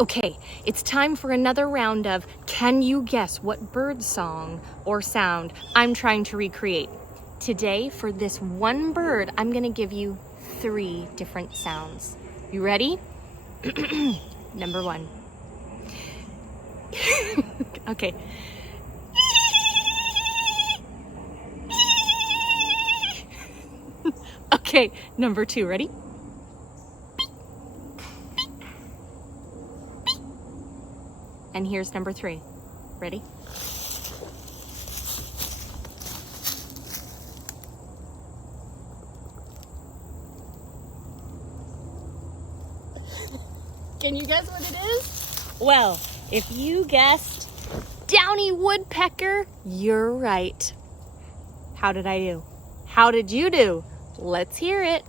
Okay, it's time for another round of can you guess what bird song or sound I'm trying to recreate? Today, for this one bird, I'm gonna give you 3 different sounds. You ready? Number 1. Okay. Okay, number 2, ready? And here's number 3. Ready? Can you guess what it is? Well, if you guessed downy woodpecker, you're right. How did I do? How did you do? Let's hear it.